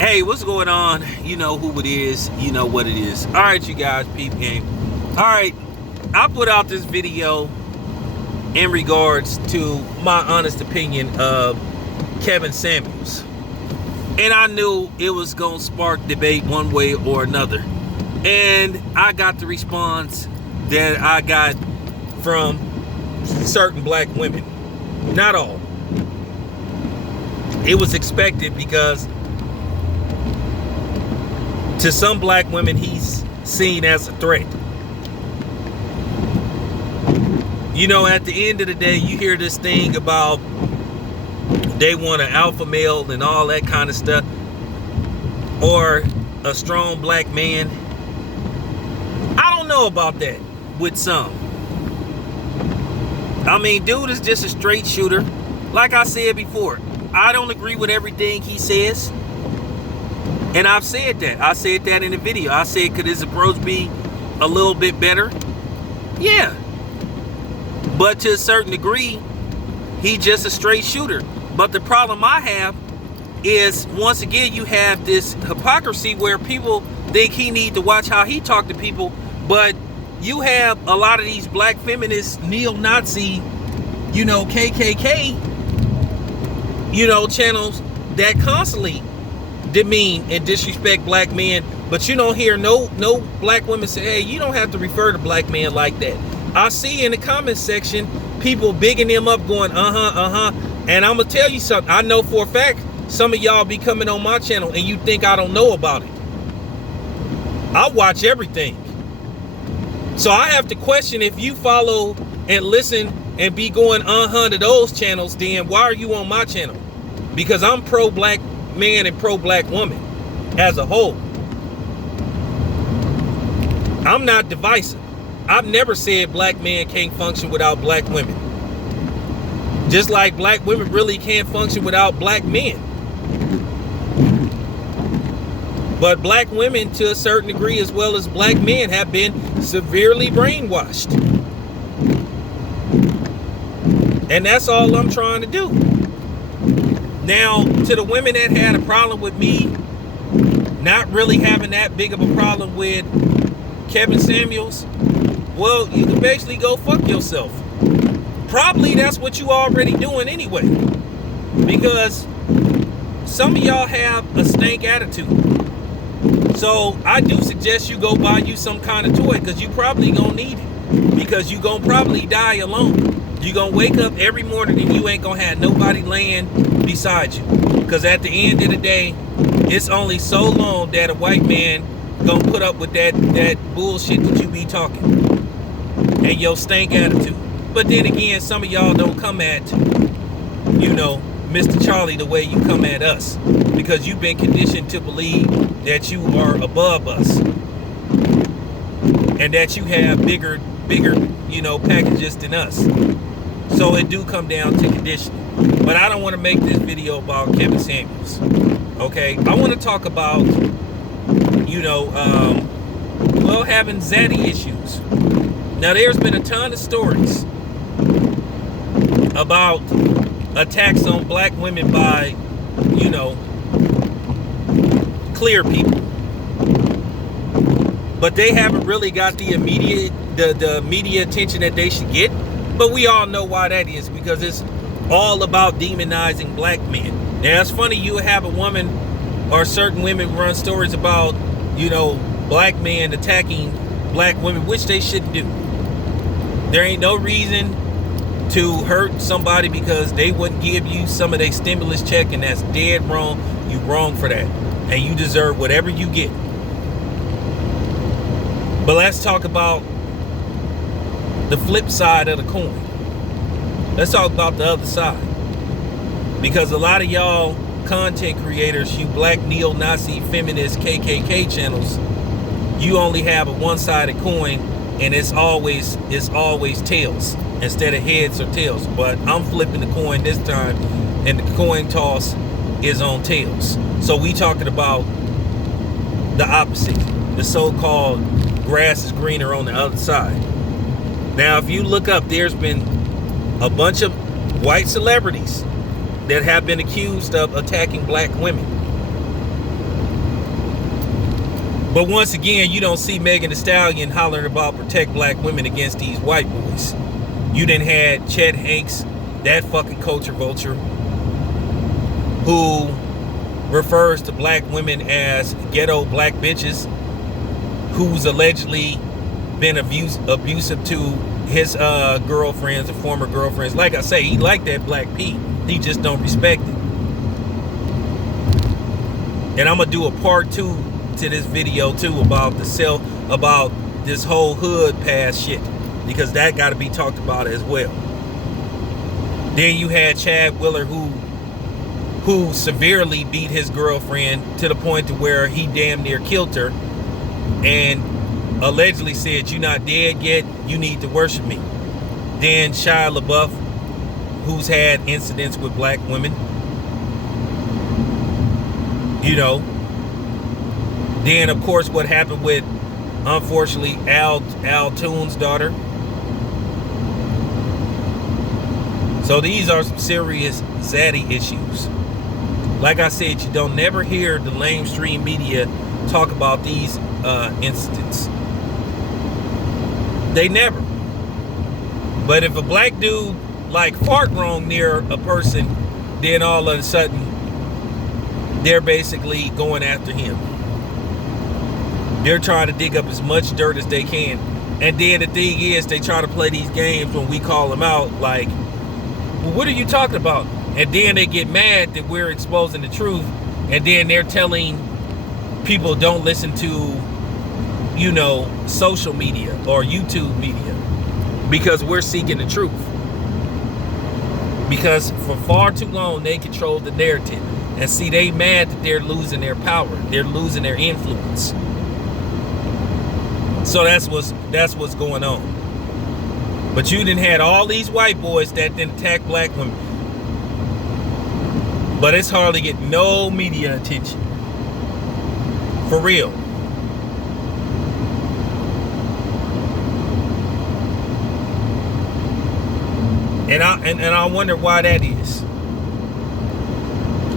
Hey, what's going on? You know who it is. You know what it is. All right, you guys, peep game. All right, I put out this video in regards to my honest opinion of Kevin Samuels. And I knew it was going to spark debate one way or another. And I got the response that I got from certain black women. Not all. It was expected because to some black women, he's seen as a threat. You know, at the end of the day, you hear this thing about they want an alpha male and all that kind of stuff, or a strong black man. I don't know about that with some. I mean, dude is just a straight shooter. Like I said before, I don't agree with everything he says. And I've said that. I said that in the video. I said, could his approach be a little bit better? Yeah. But to a certain degree, he's just a straight shooter. But the problem I have is, once again, you have this hypocrisy where people think he need to watch how he talk to people. But you have a lot of these black feminists, neo-Nazi, KKK, channels that constantly demean and disrespect black men, but you don't hear no black women say, hey, you don't have to refer to black men like that. I see in the comments section people bigging them up going and I'm gonna tell you something. I know for a fact some of y'all be coming on my channel and you think I don't know about it. I watch everything, so I have to question, if you follow and listen and be going to those channels, then why are you on my channel? Because I'm pro black man and pro-black woman as a whole. I'm not divisive. I've never said black men can't function without black women. Just like black women really can't function without black men. But black women, to a certain degree, as well as black men, have been severely brainwashed. And that's all I'm trying to do. Now, to the women that had a problem with me not really having that big of a problem with Kevin Samuels, well, you can basically go fuck yourself. Probably that's what you already doing anyway, because some of y'all have a stank attitude. So I do suggest you go buy you some kind of toy, because you probably gonna need it, because you gonna probably die alone. You're going to wake up every morning and you ain't going to have nobody laying beside you. Because at the end of the day, it's only so long that a white man going to put up with that bullshit that you be talking. And your stank attitude. But then again, some of y'all don't come at, Mr. Charlie the way you come at us. Because you've been conditioned to believe that you are above us. And that you have bigger, packages than us. So it do come down to conditioning. But I don't want to make this video about Kevin Samuels. Okay? I want to talk about, having Zaddy issues. Now, there's been a ton of stories about attacks on black women by, clear people. But they haven't really got the media attention that they should get. But we all know why that is, because it's all about demonizing black men. Now, it's funny, you have a woman or certain women run stories about, black men attacking black women, which they shouldn't do. There ain't no reason to hurt somebody because they wouldn't give you some of their stimulus check, and that's dead wrong. You wrong for that. And you deserve whatever you get. But let's talk about the flip side of the coin. Let's talk about the other side. Because a lot of y'all content creators, you black neo-Nazi feminist KKK channels, you only have a one-sided coin, and it's always tails instead of heads or tails. But I'm flipping the coin this time, and the coin toss is on tails. So we talking about the opposite, the so-called grass is greener on the other side. Now, if you look up, there's been a bunch of white celebrities that have been accused of attacking black women. But once again, you don't see Megan Thee Stallion hollering about protect black women against these white boys. You done had Chet Hanks, that fucking culture vulture, who refers to black women as ghetto black bitches, who's allegedly been abusive to his girlfriends and former girlfriends. Like I say, he like that Black Pete. He just don't respect it. And I'm gonna do a part 2 to this video too about about this whole hood pass shit, because that got to be talked about as well. Then you had Chad Willer who severely beat his girlfriend to the point to where he damn near killed her, and allegedly said, "You're not dead yet, you need to worship me." Then Shia LaBeouf, who's had incidents with black women, you know. Then of course what happened with, unfortunately, Al Toon's daughter. So these are some serious Zaddy issues. Like I said, you don't never hear the mainstream media talk about these incidents. They never. But if a black dude like fart wrong near a person, then all of a sudden they're basically going after him. They're trying to dig up as much dirt as they can. And then the thing is, they try to play these games when we call them out, like, well, what are you talking about? And then they get mad that we're exposing the truth, and then they're telling people don't listen to, you know, social media or YouTube media because we're seeking the truth. Because for far too long they controlled the narrative. And see, they mad that they're losing their power. They're losing their influence. So that's what's going on. But you done had all these white boys that didn't attack black women. But it's hardly getting no media attention. For real. And I wonder why that is.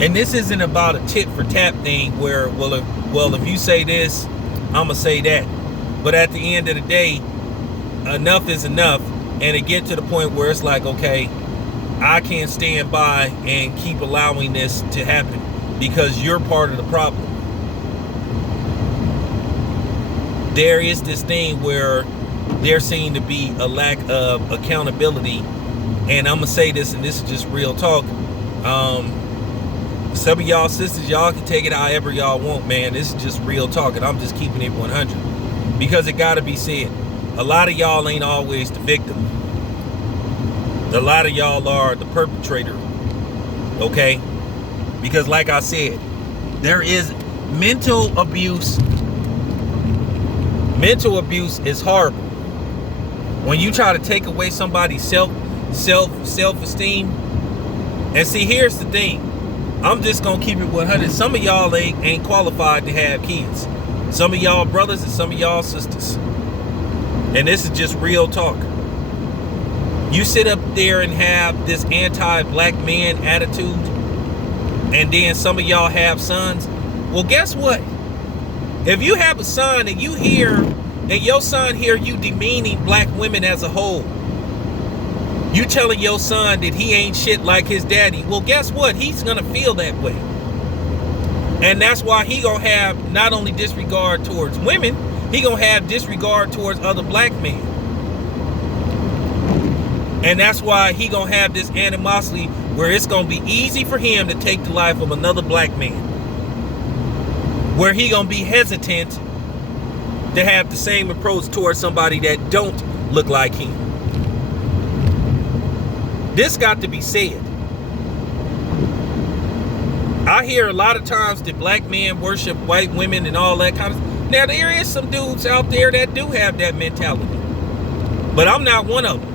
And this isn't about a tit for tat thing where, well, if you say this, I'm gonna say that. But at the end of the day, enough is enough, and it get to the point where it's like, okay, I can't stand by and keep allowing this to happen because you're part of the problem. There is this thing where there seems to be a lack of accountability, and I'm gonna say this, and this is just real talk. Some of y'all sisters, y'all can take it however y'all want, man. This is just real talk, and I'm just keeping it 100 because it gotta be said. A lot of y'all ain't always the victim. A lot of y'all are the perpetrator, okay? Because like I said, there is mental abuse. Mental abuse is horrible. When you try to take away somebody's self-esteem. And see, here's the thing. I'm just gonna keep it 100. Some of y'all ain't qualified to have kids. Some of y'all brothers and some of y'all sisters. And this is just real talk. You sit up there and have this anti-black man attitude, and then some of y'all have sons. Well, guess what? If you have a son and you hear, and your son hear you demeaning black women as a whole, you telling your son that he ain't shit like his daddy, well, guess what? He's gonna feel that way. And that's why he gonna have not only disregard towards women, he gonna have disregard towards other black men. And that's why he gonna have this animosity where it's gonna be easy for him to take the life of another black man. Where he gonna be hesitant to have the same approach towards somebody that don't look like him. This got to be said. I hear a lot of times that black men worship white women and all that kind of stuff. Now, there is some dudes out there that do have that mentality. But I'm not one of them.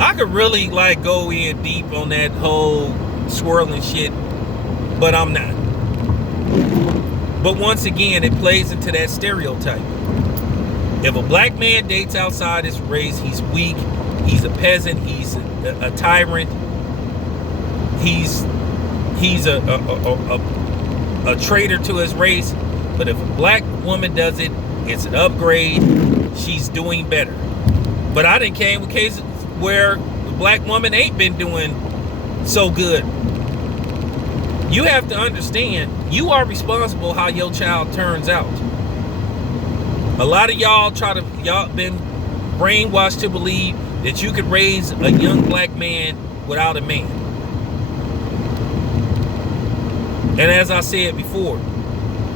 I could really like go in deep on that whole swirling shit, but I'm not. But once again, it plays into that stereotype. If a black man dates outside his race, he's weak, he's a peasant, he's a tyrant, he's a traitor to his race. But if a black woman does it, it's an upgrade. She's doing better. But I done came with cases where the black woman ain't been doing so good. You have to understand, you are responsible how your child turns out. A lot of y'all been brainwashed to believe that you could raise a young black man without a man. And as I said before,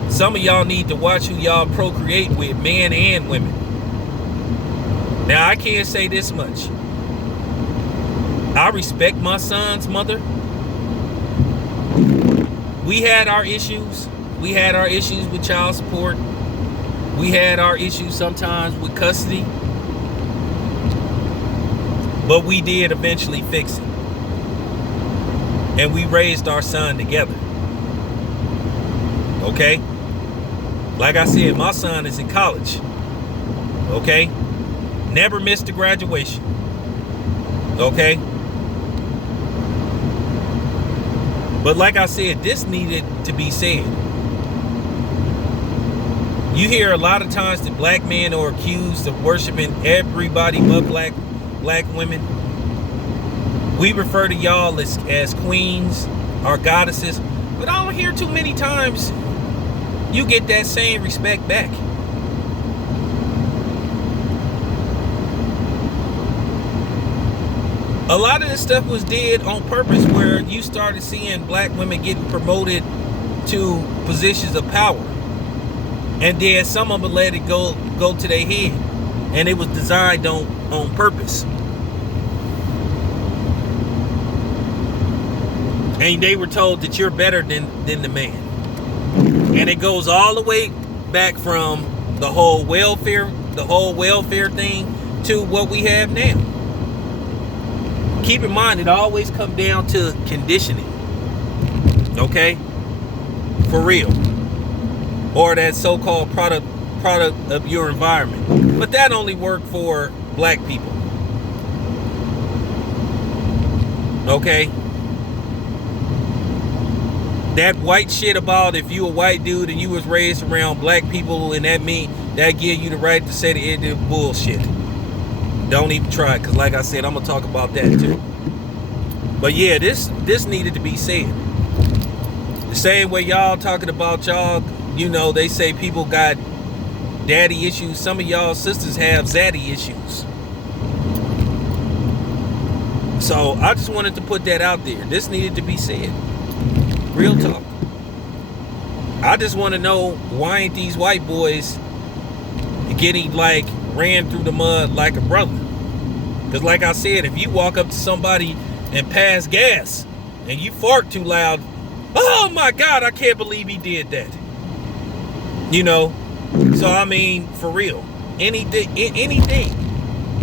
some of y'all need to watch who y'all procreate with, men and women. Now, I can't say this much. I respect my son's mother. We had our issues. We had our issues with child support. We had our issues sometimes with custody. But we did eventually fix it. And we raised our son together. Okay? Like I said, my son is in college. Okay? Never missed a graduation. Okay? But like I said, this needed to be said. You hear a lot of times that black men are accused of worshiping everybody but black women. We refer to y'all as queens or goddesses, but I don't hear too many times you get that same respect back. A lot of this stuff was did on purpose, where you started seeing black women getting promoted to positions of power, and then some of them let it go to their head, and it was designed on purpose. And they were told that you're better than the man. And it goes all the way back from the whole welfare thing to what we have now. Keep in mind, it always comes down to conditioning. Okay? For real. Or that so-called product of your environment. But that only worked for black people. Okay? That white shit about if you a white dude and you was raised around black people and that give you the right to say the end of bullshit. Don't even try it, because like I said, I'm going to talk about that too. But yeah, this needed to be said. The same way y'all talking about y'all, you know, they say people got daddy issues. Some of y'all sisters have zaddy issues. So I just wanted to put that out there. This needed to be said. Real talk. I just want to know, why ain't these white boys getting like ran through the mud like a brother? Because like I said, if you walk up to somebody and pass gas and you fart too loud, oh my God, I can't believe he did that. You know? So I mean, for real, anything.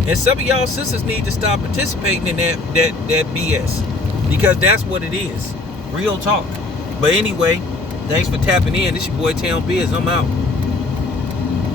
And some of y'all sisters need to stop participating in that BS, because that's what it is. Real talk. But anyway, thanks for tapping in. This your boy Town Biz. I'm out.